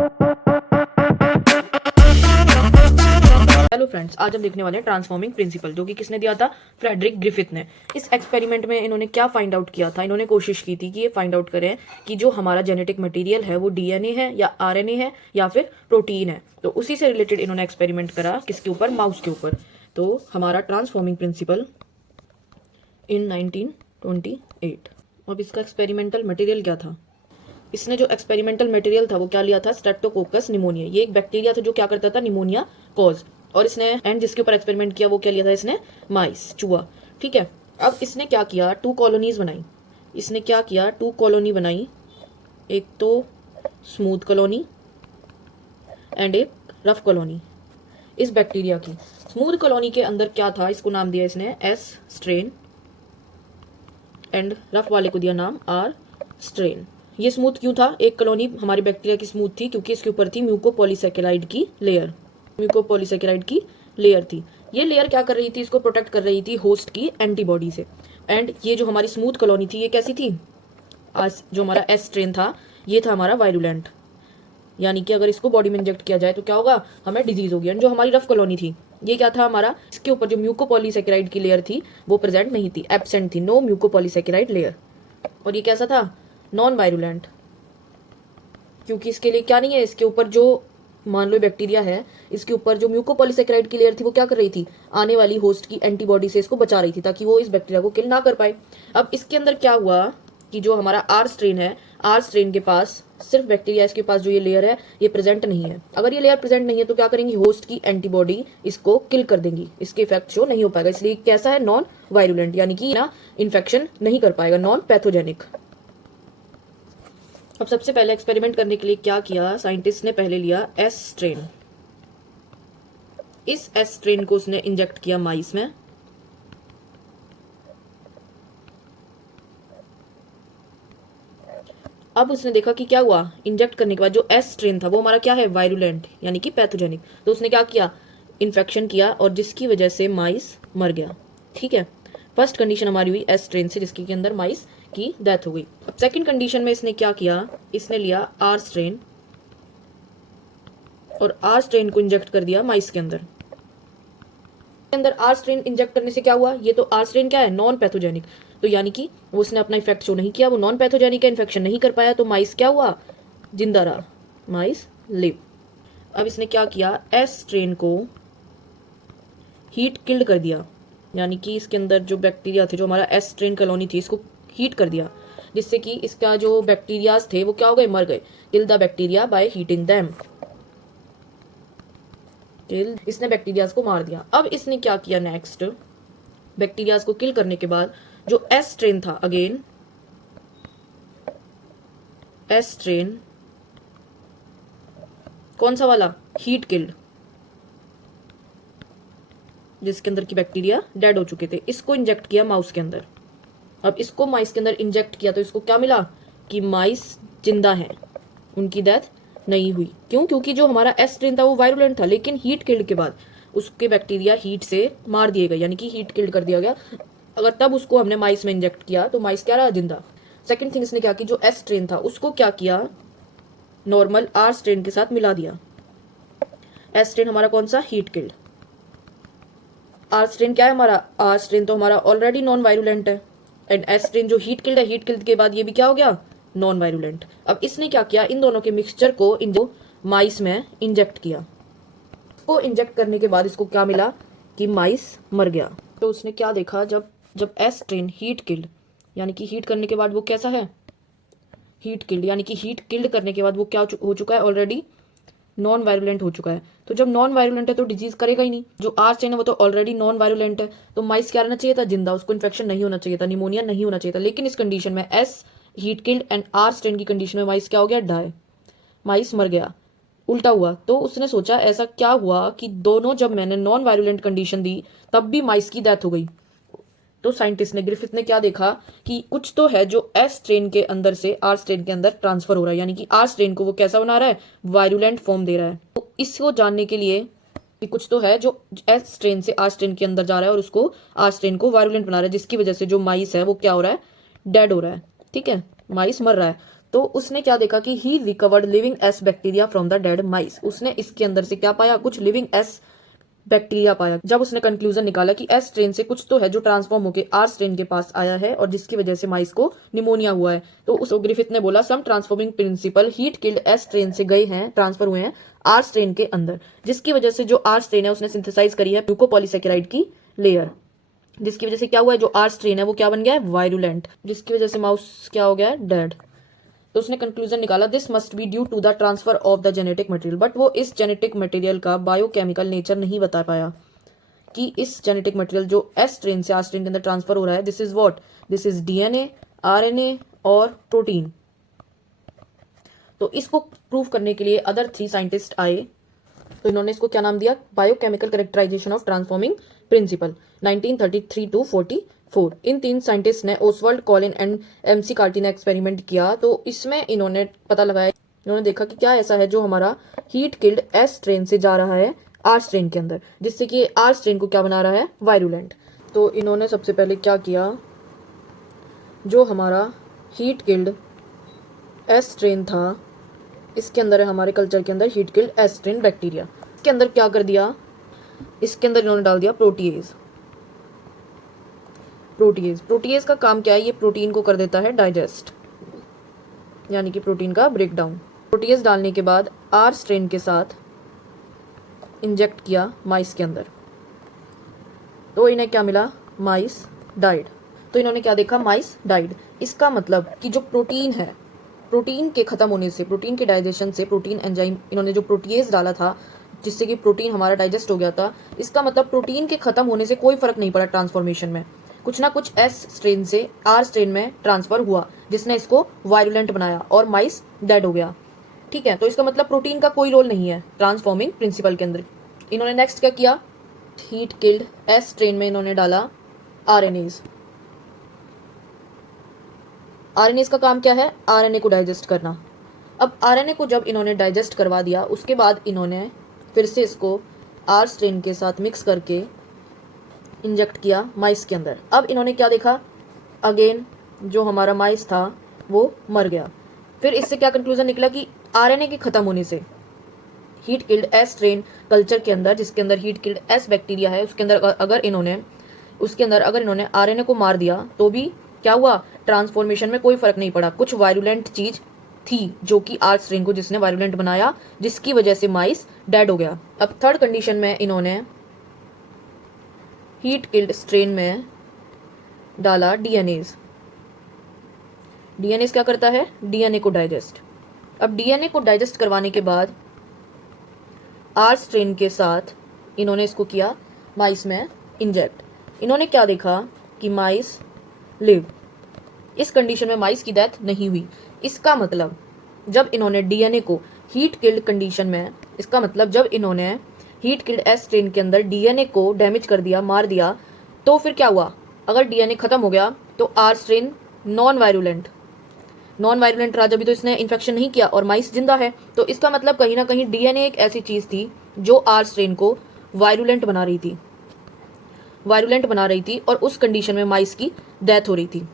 Hello friends, आज हम देखने वाले हैं ट्रांसफॉर्मिंग प्रिंसिपल, जो कि किसने दिया था? फ्रेडरिक ग्रिफिथ ने। इस एक्सपेरिमेंट में इन्होंने क्या फाइंड आउट किया था? इन्होंने कोशिश की थी कि ये फाइंड आउट करें कि जो हमारा जेनेटिक मटेरियल है वो डीएनए है या आरएनए है या फिर प्रोटीन है। तो उसी से रिलेटेड इन्होंने एक्सपेरिमेंट करा, किसके ऊपर? माउस के ऊपर। तो हमारा ट्रांसफॉर्मिंग प्रिंसिपल इन 1928। अब इसका एक्सपेरिमेंटल मटेरियल क्या था? इसने जो एक्सपेरिमेंटल मटेरियल था वो क्या लिया था? Streptococcus pneumonia. ये एक बैक्टीरिया था जो क्या करता था? Pneumonia cause. और इसने एंड जिसके ऊपर एक्सपेरिमेंट किया वो क्या लिया था? इसने माइस, चूहा। ठीक है। अब इसने क्या किया? 2 कॉलोनीज बनाई। इसने क्या किया? 2 कॉलोनी बनाई। एक तो स्मूथ कॉलोनी एंड एक रफ कॉलोनी इस बैक्टीरिया की। स्मूथ कॉलोनी के अंदर क्या था? इसको नाम दिया इसने एस स्ट्रेन एंड रफ वाले को दिया नाम आर स्ट्रेन। ये स्मूथ क्यों था? एक कॉलोनी हमारी बैक्टीरिया की स्मूथ थी क्योंकि इसके ऊपर थी म्यूकोपॉलीसैकेराइड की लेयर। म्यूकोपॉलीसैकेराइड की लेयर थी। ये लेयर क्या कर रही थी? इसको प्रोटेक्ट कर रही थी होस्ट की एंटीबॉडी से। एंड ये जो हमारी स्मूथ कॉलोनी थी ये कैसी थी? आज जो हमारा एस स्ट्रेन था ये था हमारा वायरुलेंट, यानी कि अगर इसको बॉडी में इंजेक्ट किया जाए तो क्या होगा? हमें डिजीज होगी। एंड जो हमारी रफ कॉलोनी थी ये क्या था हमारा? इसके ऊपर जो म्यूकोपॉलीसैकेराइड की लेयर थी वो प्रेजेंट नहीं थी, एब्सेंट थी, नो म्यूकोपॉलीसैकेराइड लेयर। और ये कैसा था? नॉन वायरुलेंट, क्योंकि इसके लिए क्या नहीं है? इसके ऊपर जो मान लो बैक्टीरिया है, इसके ऊपर जो म्यूकोपॉलीसैकेराइड की लेयर थी वो क्या कर रही थी? आने वाली होस्ट की एंटीबॉडी से इसको बचा रही थी ताकि वो इस बैक्टीरिया को किल ना कर पाए। अब इसके अंदर क्या हुआ कि जो हमारा आर स्ट्रेन है, आर स्ट्रेन के पास सिर्फ बैक्टीरिया, इसके पास जो ये लेयर है ये प्रेजेंट नहीं है। अगर ये लेयर प्रेजेंट नहीं है तो क्या करेंगी? होस्ट की एंटीबॉडी इसको किल कर देंगी, इसके इफेक्ट शो नहीं हो पाएगा। इसलिए कैसा है? नॉन वायरुलेंट, यानी कि ना इन्फेक्शन नहीं कर पाएगा, नॉन पैथोजेनिक। अब सबसे पहले एक्सपेरिमेंट करने के लिए क्या किया? साइंटिस्ट ने पहले लिया एस स्ट्रेन। इस एस स्ट्रेन को उसने इंजेक्ट किया माइस में। अब उसने देखा कि क्या हुआ? इंजेक्ट करने के बाद जो एस स्ट्रेन था वो हमारा क्या है? वायरुलेंट, यानी कि पैथोजेनिक। तो उसने क्या किया? इन्फेक्शन किया और जिसकी वजह से माइस मर गया। ठीक है। फर्स्ट कंडीशन हमारी हुई एस स्ट्रेन से, जिसके अंदर माइस की डेथ हो गई। अब सेकंड कंडीशन में इसने क्या किया? इसने लिया आर स्ट्रेन और आर स्ट्रेन को इंजेक्ट कर दिया माइस के अंदर। अंदर आर स्ट्रेन इंजेक्ट करने से क्या हुआ? ये तो आर स्ट्रेन क्या है? Non pathogenic. तो यानी कि वो उसने अपना इफेक्ट शो नहीं किया, वो नॉन पैथोजेनिक का इन्फेक्शन नहीं कर पाया, तो माइस क्या हुआ? जिंदा रहा, माइस लिव। अब इसने क्या किया? एस स्ट्रेन को हीट किल्ड कर दिया, यानी कि इसके अंदर जो बैक्टीरिया थे, जो हमारा एस स्ट्रेन कॉलोनी थी, इसको हीट कर दिया, जिससे कि इसका जो बैक्टीरियाज थे वो क्या हो गए? मर गए। Kill the bacteria by heating them. इसने बैक्टीरियाज को मार दिया। अब इसने क्या किया नेक्स्ट? बैक्टीरियाज को किल करने के बाद जो एस स्ट्रेन था, अगेन एस स्ट्रेन, कौन सा वाला? हीट किल्ड, जिसके अंदर की बैक्टीरिया डेड हो चुके थे, इसको इंजेक्ट किया माउस के अंदर। अब इसको माइस के अंदर इंजेक्ट किया तो इसको क्या मिला? कि माइस जिंदा हैं, उनकी डेथ नहीं हुई। क्यों? क्योंकि जो हमारा एस स्ट्रेन था वो वायरुलेंट था, लेकिन हीट किल्ड के बाद उसके बैक्टीरिया हीट से मार दिए गए, यानी कि हीट किल्ड कर दिया गया। अगर तब उसको हमने माइस में इंजेक्ट किया तो माइस क्या रहा? जिंदा। सेकंड थिंग इसने क्या की? जो एस स्ट्रेन था उसको क्या किया? नॉर्मल आर स्ट्रेन के साथ मिला दिया। एस स्ट्रेन हमारा कौन सा? Heat killed. आर स्ट्रेन क्या है हमारा? आर स्ट्रेन तो हमारा ऑलरेडी नॉन वायरुलेंट है। एंड एस स्ट्रेन जो हीट किल्ड है, हीट किल्ड के बाद ये भी क्या हो गया? Non virulent. अब इसने क्या किया? इन दोनों के मिक्सचर को इन जो माइस में इंजेक्ट किया। इसको इंजेक्ट करने के बाद इसको क्या मिला? कि माइस मर गया। तो उसने क्या देखा? जब जब एस स्ट्रेन हीट किल्ड, यानी कि हीट करने के बाद वो कैसा है? हीट किल्ड, यानी कि हीट किल्ड करने के बाद वो क्या हो चुका है? ऑलरेडी नॉन वायरुलेंट हो चुका है। तो जब नॉन वायरुलेंट है तो डिजीज करेगा ही नहीं। जो आर स्ट्रेन है वो तो ऑलरेडी नॉन वायरुलेंट है, तो माइस क्या रहना चाहिए था? जिंदा। उसको इन्फेक्शन नहीं होना चाहिए था, निमोनिया नहीं होना चाहिए था। लेकिन इस कंडीशन में S heat killed and R strain की कंडीशन में माइस क्या हो गया? डाई, माइस मर गया, उल्टा हुआ। तो उसने सोचा ऐसा क्या हुआ कि दोनों, जब मैंने नॉन वायरुलेंट कंडीशन दी तब भी माइस की डेथ हो गई। तो साइंटिस्ट ने, ग्रिफिथ ने क्या देखा कि कुछ तो है जो एस स्ट्रेन के अंदर से आर स्ट्रेन के अंदर ट्रांसफर हो रहा है, यानी कि आर स्ट्रेन को वो कैसा बना रहा है? वायरुलेंट फॉर्म दे रहा है। तो इसको जानने के लिए कि कुछ तो है जो एस स्ट्रेन से आर स्ट्रेन के अंदर जा रहा है और उसको आर स्ट्रेन को वायरुलेंट बना रहा है, जिसकी वजह से जो माइस है वो क्या हो रहा है? डेड हो रहा है। ठीक है, माइस मर रहा है। तो उसने क्या देखा कि he recovered living S bacteria from the dead mice. उसने इसके अंदर से क्या पाया, कुछ लिविंग एस बैक्टीरिया पाया। जब उसने कंक्लूजन निकाला कि एस स्ट्रेन से कुछ तो है जो ट्रांसफॉर्म होकर आर स्ट्रेन के पास आया है और जिसकी वजह से माइस को निमोनिया हुआ है, तो उस ग्रिफिथ ने बोला some transforming principle heat killed S strain से गए हैं, ट्रांसफर हुए हैं आर स्ट्रेन के अंदर, जिसकी वजह से जो आर स्ट्रेन है उसने सिंथेसाइज करी है म्यूकोपॉलीसेकेराइड की लेयर, जिसकी वजह से क्या हुआ है, जो आर स्ट्रेन है वो क्या बन गया है, वायरुलेंट, जिसकी वजह से माउस क्या हो गया है, डेड। तो उसने कंक्लूजन निकाला this must be due to the transfer of the genetic material, but वो इस जेनेटिक मटेरियल का बायोकेमिकल नेचर नहीं बता पाया कि इस जेनेटिक मटेरियल जो एस स्ट्रेन से आर स्ट्रेन के अंदर ट्रांसफर हो रहा है, this is what, this is DNA, RNA और प्रोटीन। तो इसको प्रूव करने के लिए अदर 3 साइंटिस्ट आए, तो इन्होंने इसको क्या नाम दिया, biochemical characterisation of transforming principle 1933 to 44। इन 3 साइंटिस्ट ने Oswald Colin and McCarty ने एक्सपेरिमेंट किया। तो इसमें इन्होंने पता लगाया, इन्होंने देखा कि क्या ऐसा है जो हमारा हीट किल्ड एस स्ट्रेन से जा रहा है आर स्ट्रेन के अंदर, जिससे कि आर स्ट्रेन को क्या बना रहा है, वायरुलेंट। तो इन्होंने सबसे पहले क्या किया, जो हमारा हीट किल्ड एस स्ट्रेन था, इसके अंदर है हमारे कल्चर के अंदर heat killed S strain bacteria, इसके अंदर क्या कर दिया, इसके अंदर इन्होंने डाल दिया प्रोटीएज। प्रोटीएज का काम क्या है, ये प्रोटीन को कर देता है डाइजेस्ट, यानी कि प्रोटीन का ब्रेकडाउन। प्रोटीएज डालने के बाद आर स्ट्रेन के साथ इंजेक्ट किया माइस के अंदर, तो इन्हें क्या मिला, माइस डाइड। तो इन्होंने क्या देखा, माइस डाइड। इसका मतलब कि जो प्रोटीन है, प्रोटीन के खत्म होने से, प्रोटीन के डाइजेशन से, प्रोटीन एंजाइम, इन्होंने जो प्रोटीएज डाला था जिससे कि प्रोटीन हमारा डाइजेस्ट हो गया था, इसका मतलब प्रोटीन के खत्म होने से कोई फर्क नहीं पड़ा ट्रांसफॉर्मेशन में, कुछ ना कुछ एस स्ट्रेन से आर स्ट्रेन में ट्रांसफर हुआ जिसने इसको वायरुलेंट बनाया और माइस डेड हो गया। ठीक है, तो इसका मतलब प्रोटीन का कोई रोल नहीं है ट्रांसफॉर्मिंग प्रिंसिपल के अंदर। इन्होंने नेक्स्ट क्या किया, हीट किल्ड एस स्ट्रेन में इन्होंने डाला आरएनएज। आरएनएज का काम क्या है, आरएनए को डाइजेस्ट करना। अब आरएनए को जब इन्होंने डाइजेस्ट करवा दिया, उसके बाद इन्होंने फिर से इसको आर स्ट्रेन के साथ मिक्स करके इंजेक्ट किया माइस के अंदर। अब इन्होंने क्या देखा, अगेन जो हमारा माइस था वो मर गया। फिर इससे क्या कंक्लूजन निकला कि आरएनए के खत्म होने से heat killed S strain culture के अंदर, जिसके अंदर हीट किल्ड एस बैक्टीरिया है, उसके अंदर अगर इन्होंने आरएनए को मार दिया तो भी क्या हुआ, ट्रांसफॉर्मेशन में कोई फर्क नहीं पड़ा, कुछ वायरुलेंट चीज थी जो कि आर स्ट्रेन को जिसने वायरुलेंट बनाया, जिसकी वजह से माइस डेड हो गया। अब थर्ड कंडीशन में इन्होंने हीट किल्ड स्ट्रेन में डाला डीएनएज। डीएनएज क्या करता है, डीएनए को डाइजेस्ट। अब डीएनए को डाइजेस्ट करवाने के बाद आर स्ट्रेन के साथ इन्होंने इसको किया माइस में इंजेक्ट। इन्होंने क्या देखा कि माइस लिव, इस कंडीशन में माइस की डेथ नहीं हुई। इसका मतलब जब इन्होंने डीएनए को हीट किल्ड कंडीशन में, इसका मतलब जब इन्होंने हीट किल्ड एस स्ट्रेन के अंदर डीएनए को डैमेज कर दिया, मार दिया, तो फिर क्या हुआ, अगर डीएनए खत्म हो गया तो आर स्ट्रेन नॉन वायरुलेंट रहा, जब भी तो इसने इन्फेक्शन नहीं किया और माइस जिंदा है। तो इसका मतलब कहीं ना कहीं डीएनए एक ऐसी चीज थी जो आर स्ट्रेन को वायरुलेंट बना रही थी और उस कंडीशन में माइस की डेथ हो रही थी।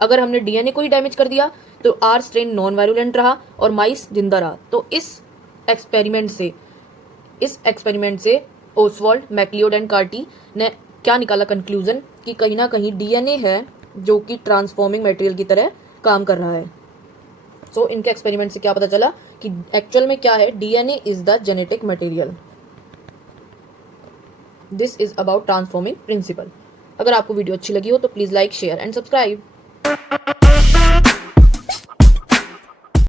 अगर हमने डीएनए को ही डैमेज कर दिया तो आर स्ट्रेन नॉन वायरुलेंट रहा और माइस जिंदा रहा। तो इस एक्सपेरिमेंट से ओसवाल्ड, मैक्लियोड एंड कार्टी ने क्या निकाला कंक्लूजन कि कहीं ना कहीं डीएनए है जो कि ट्रांसफॉर्मिंग मटेरियल की तरह काम कर रहा है। सो इनके एक्सपेरिमेंट से क्या पता चला कि एक्चुअल में क्या है, DNA is the genetic material. This is about transforming principle. अगर आपको वीडियो अच्छी लगी हो तो please like, share and subscribe.